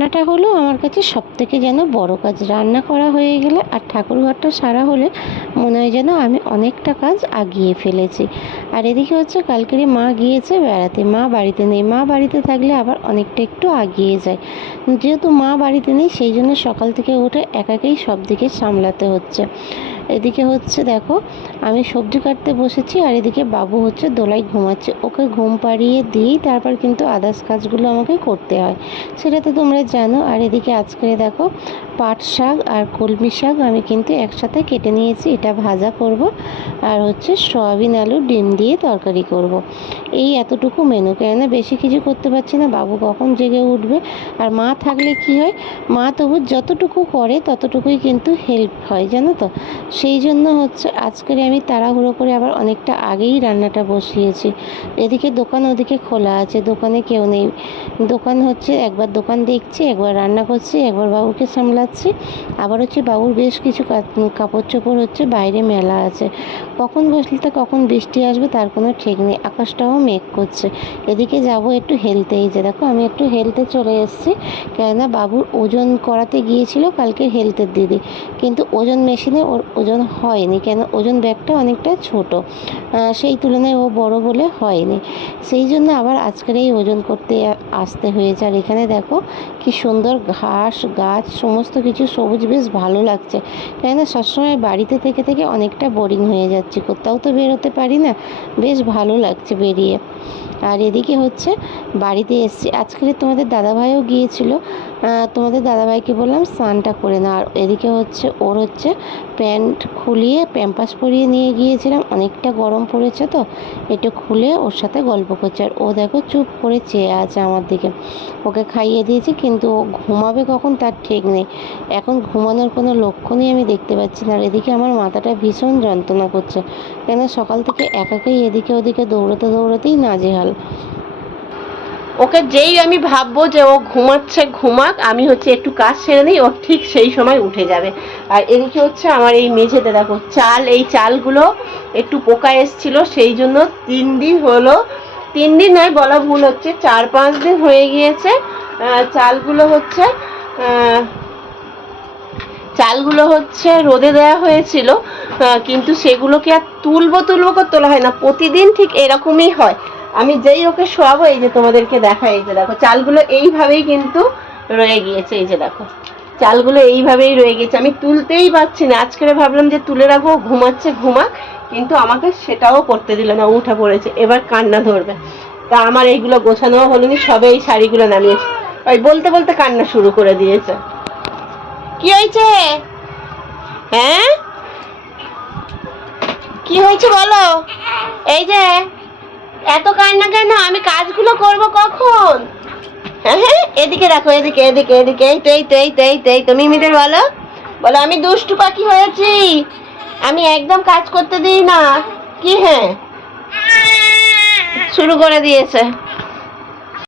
রান্নাটা হলো আমার কাছে সবথেকে যেন বড় কাজ। রান্না করা হয়ে গেলে আর ঠাকুরঘরটা সারা হলে মনে হয় যেন আমি অনেকটা কাজ আগিয়ে ফেলেছি। আর এদিকে হচ্ছে কালকেরই মা গিয়েছে বেড়াতে, মা বাড়িতে নেই। মা বাড়িতে থাকলে আবার অনেকটা একটু আগিয়ে যায়, যেহেতু মা বাড়িতে নেই সেই জন্য সকাল থেকে উঠে একাকেই সব দিকে সামলাতে হচ্ছে। এদিকে হচ্ছে দেখো আমি সবজি কাটতে বসেছি আর এদিকে বাবু হচ্ছে দোলায় ঘুমাচ্ছে, ওকে ঘুম পাড়িয়ে দিয়েই তারপর কিন্তু আদার্স কাজগুলো আমাকে করতে হয়, সেটা তো তোমরা জানো। আর এদিকে আজকে দেখো পাট শাক আর কলমি শাক আমি কিন্তু একসাথে কেটে নিয়েছি, এটা ভাজা করব। আর হচ্ছে সয়াবিন আলু ডিম দিয়ে তরকারি করব। এই এতটুকু মেনু, কেননা বেশি কিছু করতে পারছি না, বাবু কখন জেগে উঠবে। আর মা থাকলে কি হয়, মা তবু যতটুকু করে ততটুকুই কিন্তু হেল্প হয়, জানো তো। সেই জন্য হচ্ছে আজকের আমি তাড়াহুড়ো করে আবার অনেকটা আগেই রান্নাটা বসিয়েছি। এদিকে দোকান ওদিকে খোলা আছে, দোকানে কেউ নেই। দোকান হচ্ছে একবার দোকান দেখছি, একবার রান্না করছি, একবার বাবুকে সামলাচ্ছি। আবার হচ্ছে বাবুর বেশ কিছু কাপড় চোপড় হচ্ছে বাইরে মেলা আছে, কখন বসলে কখন বৃষ্টি আসবে তার কোনো ঠিক নেই। আকাশটাও মেঘ করছে। এদিকে যাব একটু হেলতে, এই যে দেখো আমি একটু হেলতে চলে এসেছি, কেননা বাবুর ওজন করাতে গিয়েছিল কালকে হেলথের দিদি, কিন্তু ওজন মেশিনে ওর ওজন হয়নি, কেন ওজন ব্যাগটা অনেকটা ছোট, সেই তুলনায় ও বড় বলে হয়নি। সেই জন্য আবার আজকের এই ওজন করতে আসতে হয়েছে। আর এখানে দেখো কি সুন্দর ঘাস গাছ সমস্ত কিছু সবুজ, বেশ ভালো লাগছে, কেননা সবসময় বাড়িতে থেকে থেকে অনেকটা বোরিং হয়ে যাচ্ছি, কোথাও তো বেরোতে পারি না, বেশ ভালো লাগছে বেরিয়ে। আর এদিকে হচ্ছে বাড়িতে এসছি, আজকে তোমাদের দাদাভাইও গিয়েছিল, তোমাদের দাদাভাইকে বললাম স্নানটা করে না। আর এদিকে হচ্ছে ওর হচ্ছে প্যান্ট খুলিয়ে প্যাম্পাস পরিয়ে নিয়ে গিয়েছিলাম, অনেকটা গরম পড়েছে তো একটু খুলে ওর সাথে গল্প করছে। আর ও দেখো চুপ করে চেয়ে আছে আমার দিকে। ওকে খাইয়ে দিয়েছি কিন্তু ও ঘুমাবে কখন তার ঠিক নেই, এখন ঘুমানোর কোনো লক্ষণই আমি দেখতে পাচ্ছি না। আর এদিকে আমার মাথাটা ভীষণ যন্ত্রণা করছে, কেন সকাল থেকে একাকেই এদিকে ওদিকে দৌড়াতে দৌড়াতেই নাজেহাল। ওকে যেই আমি ভাববো যে ও ঘুমাচ্ছে ঘুমাক, আমি হচ্ছে একটু কাজ সেরে নিই, ও ঠিক সেই সময় উঠে যাবে। আর এদিকে হচ্ছে আমার এই মেঝেতে দেখো চাল, এই চালগুলো একটু পোকা এসছিল, সেই জন্য 3 দিন হলো, 3 দিন নয় বলা ভুল হচ্ছে, 4-5 দিন হয়ে গিয়েছে। চালগুলো হচ্ছে রোদে দেওয়া হয়েছিল, কিন্তু সেগুলোকে আর তুলবো করে তোলা হয় না, প্রতিদিন ঠিক এরকমই হয়। আমি যেই ওকে শোয়াবো, এই যে তোমাদেরকে দেখাই, এই যে দেখো চালগুলো এইভাবেই কিন্তু রয়ে গিয়েছে, এই যে দেখো চালগুলো এইভাবেই রয়ে গেছে, আমি তুলতেই পারছি না। আজকে ভাবলাম যে তুলে রাখবো, ঘুমাচ্ছে ঘুমাক, কিন্তু আমাকে সেটাও করতে দিল না, উঠে পড়েছে, এবার কান্না ধরবে। তা আমার এইগুলো গোছানো হলো নি, সবে এই শাড়িগুলো নামিয়েছে, ওই বলতে বলতে কান্না শুরু করে দিয়েছে। কি হয়েছে? হ্যাঁ কি হয়েছে বলো? এই যে এত কান্না কেন? আমি কাজগুলো করব কখন? হ্যাঁ হ্যাঁ এদিকে দেখো, এদিকে এদিকে এদিকে, এই তুমি মিমিদের বলো, বলো আমি দুষ্টু পাখি হয়েছি, আমি একদম কাজ করতে দিই না। কি হ্যাঁ শুরু করে দিয়েছে।